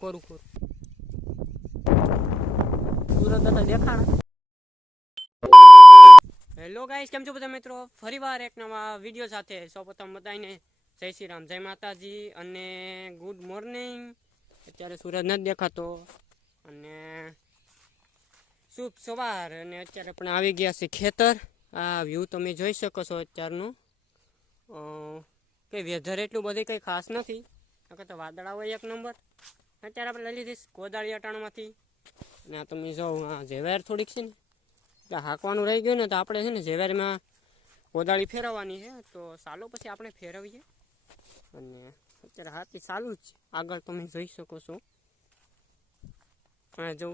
કોરું કોરું સુરત હતા દેખાણ. હેલો ગાઈસ, કેમ છો બધા મિત્રો? ફરીવાર એક નવા વિડીયો સાથે સૌપ્રથમ બધાને જય શ્રી રામ, જય માતાજી અને ગુડ મોર્નિંગ. અત્યારે સૂરજ નથી દેખાતો અને શુભ સવાર. અને અત્યારે પણ આવી ગયા છે ખેતર. આ વ્યૂ તમે જોઈ શકો છો અત્યારનું. કંઈ વેધર એટલું બધું કંઈ ખાસ નથી, નકર તો વાદળા હોય એક નંબર. અત્યારે આપણે લઈ લીધી કોદાળી અટાણમાંથી. અને આ તમે જો ઝેવેર થોડીક છે ને હાંકવાનું રહી ગયું ને, તો આપણે છે ને ઝેવેરમાં કોદાળી ફેરવવાની છે. તો ચાલો પછી આપણે ફેરવીએ. અને અત્યારે હાથી ચાલુ જ આગળ તમે જોઈ શકો છો. હા જો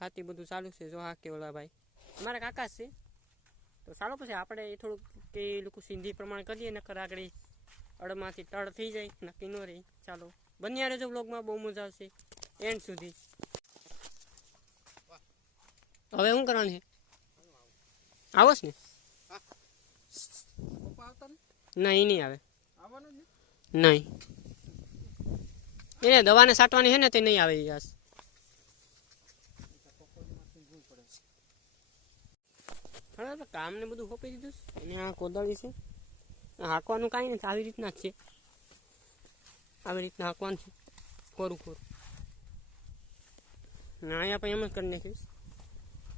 હાથી બધું ચાલુ છે. જો હા કે ઓલા ભાઈ અમારા કાકા છે. તો ચાલો પછી આપણે એ થોડુંક કે લોકો સિંધી પ્રમાણે કરીએ, નકર આગળ અડમાંથી તળ થઈ જાય, નક્કી ન રહી. ચાલો બન્યા રહેજો બ્લોગમાં, બહુ મજા આવશે એન્ડ સુધી. હવે શું કરવાનું છે? આવસ ને? નહીં નહીં આવે નહીં. એને દવાને છાંટવાની છે ને, તે નહીં આવે. યાસ હવે કામ ને બધું હોપી દીધું. અને આ કોદાળી છે, હાંકવાનું કાંઈ નથી, આવી રીતના જ છે. આવી રીતના હાંકવાનું છે, કોરું કોરું. ને અહીંયા પણ એમ જ કરી નાખીશ,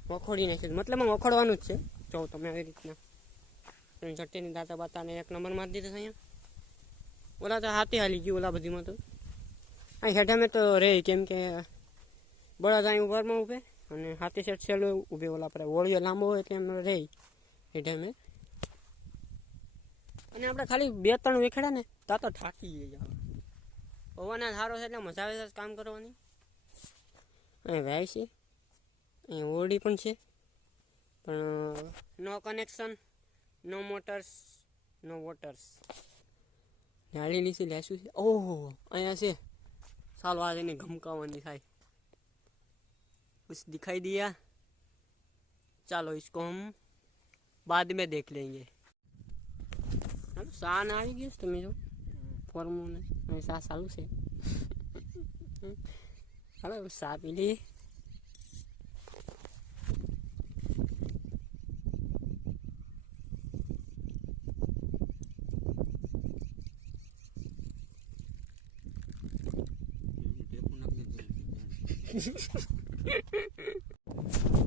વખોડી નાખીશ. મતલબ વખોડવાનું જ છે. જો તમે આવી રીતના ચટ્ટીની દાંતા બાતાને એક નંબર મારી દીધા અહીંયા. ઓલા તો હાથે હાલી ગયું ઓલા બધીમાં. તો અહીં હેઠામાં તો રહે, કેમ કે બળદ અહીં ઉપરમાં ઊભે અને હાથી સેટ છેલ્લું ઊભે. ઓલા પર ઓળીઓ લાંબો હોય એટલે એમ રહે હેઠામાં. અને આપણે ખાલી 2-3 વેખડા ને તા તો થાકી જઈએ. પવન સારો છે એટલે મજા આવે છે કામ કરવાની. અહીં વાય છે, અહીં ઓરડી પણ છે, પણ નો કનેક્શન, નો મોટર્સ, નો વોટર્સ. નાળી નીચે લેશું છે. ઓહો અહીંયા છે. ચાલો આ એને ઘમકાવવાની થાય. कुछ दिखाई दिया? चलो इसको हम बाद में देख लेंगे. શાન આવી ગયું તમે જો ફોર્મોને સા સારું છે. હવે સા પી લઈએ.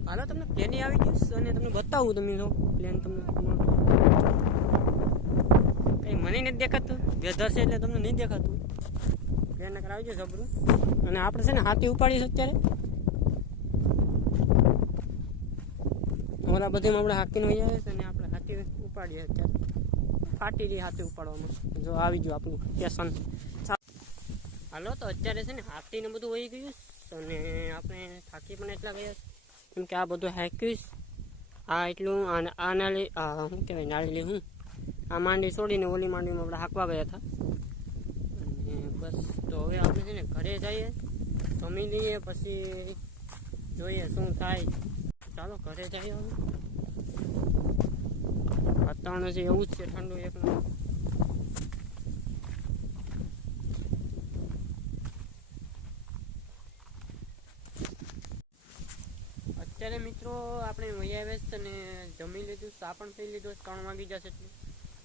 હાલો તમને પ્લેન આવી ગયું અને તમને બતાવું. તમે જો પ્લેન તમને કંઈ મને નથી દેખાતું, વેધર છે એટલે તમને નહીં દેખાતું. પ્લેન નકર આવી જાય જબરું. અને આપણે છે ને હાથી ઉપાડીશું અત્યારે. ઓલા બધીમાં આપણે હાકીને વહી આવે છે અને આપણે હાથી ઉપાડીએ અત્યારે. ફાટી રહી હાથી ઉપાડવામાં. જો આવી ગયું આપણું સ્ટેશન. હાલો તો અત્યારે છે ને હાથીને બધું વહી ગયું અને આપણે થાકી પણ એટલા ગયા કેમ કે આ બધું હાક્યું. આ એટલું આ નાળી, શું કહેવાય નાળી, હું આ માંડી છોડીને ઓલી માંડીમાં આપણે હાંકવા ગયા હતા. અને બસ તો હવે આપણે છે ને ઘરે જઈએ, જમી લઈએ, પછી જોઈએ શું થાય. ચાલો ઘરે જઈએ. હવે વાતાવરણ છે એવું જ છે, ઠંડુ એકનું. અત્યારે મિત્રો આપણે વહી આવ્યા છે અને જમી લીધું, ચા પણ પી લીધો. 3 વાગી જશે એટલે.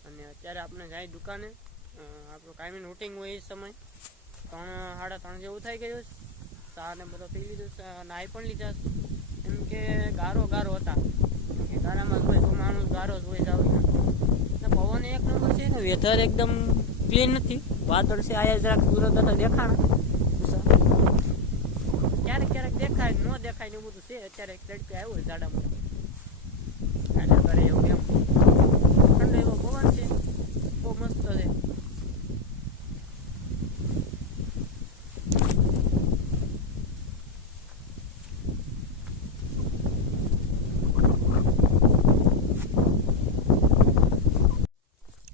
અને અત્યારે આપણે જાય દુકાને. આપણું કાયમી રૂટિંગ હોય એ સમય 3-3:30 જેવું થઈ ગયું. ચા ને બધો પી લીધું, નાહી પણ લીધા. એમ કે ગારો હતા, કે ગારામાં હોય તો માણસ ગારો જ હોય જાવ. પવન એક નંબર છે ને, વેધર એકદમ ક્લીન નથી. વાદળ છે આયા જરાક સુરત હતા દેખાણા, ક્યારેક ક્યારેક દેખાય, ન દેખાય ને બધું છે. અત્યારે તડકે આવ્યો ઝાડામાં કરે એવું એમ. ઠંડો એવો પવન છે, બહુ મસ્ત છે.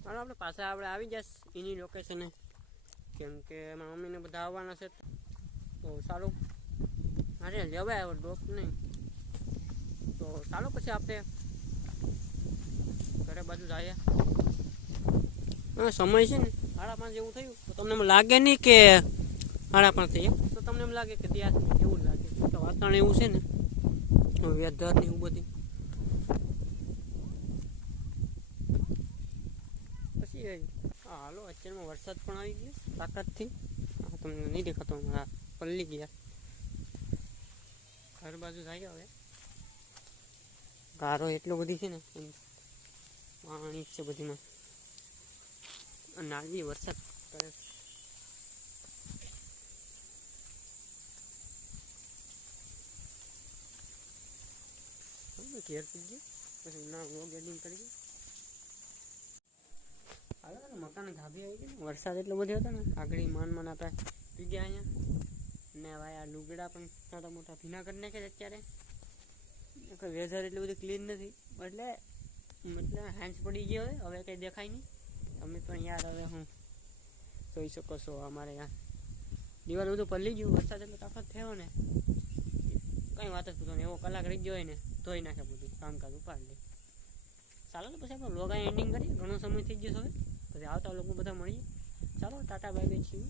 આપણે પાછા આપણે આવી જઈશ એની લોકેશને, કેમ કે મારા મમ્મીને બધા આવવાના છે. તો સારું અરે લેવાય આવ્યો ડ્રોપ નહીં. તો ચાલો પછી આપણે ઘરે બાજુ જઈએ. સમય છે ને 5:30 જેવું થયું. તો તમને લાગે નહીં કે 5:30 થઈ તો તમને એમ લાગે કે ત્યાં એવું લાગે તો વાતાવરણ એવું છે ને વેધર ને એવું બધું. પછી હાલો અત્યારમાં વરસાદ પણ આવી ગયો તાકાતથી. તમને નહીં દેખાતો હમણાં પલ્લી ગયા ઘર બાજુ થાય હવે ગારો એટલો બધી છે ને પાણી છે બધીમાં અને આવી વરસાદ કરે ઘેર પીજે પછી ના વ્લોગ એડિંગ કરી હાલો મકાન ધાબી આવી ગઈ વરસાદ એટલો બધો હતો ને આગળ માન આપણે પી ગયા અહીંયા ને હવે આ લુગડા પણ મોટા મોટા ભીના કરી નાખે અત્યારે વેધર એટલું બધું ક્લીન નથી એટલે હેન્ડ્સ પડી ગયો હવે કંઈ દેખાય નહીં. તમે પણ યાર હવે હું જોઈ શકો છો અમારે યાર દિવાલ બધું પલ્લી ગયું વરસાદ એટલો તાકાત થયો ને કંઈ વાત જ પૂછો ને એવો કલાક રહી ગયો હોય ને ધોઈ નાખે બધું કામકાજ ઉપાડી લે. ચાલો તો પછી આપણે વ્લોગ એન્ડિંગ કરીએ ઘણો સમય થઈ ગયો હવે પછી આવતા લોકો બધા મળીએ. ચાલો ટાટા બાય બાય છીએ.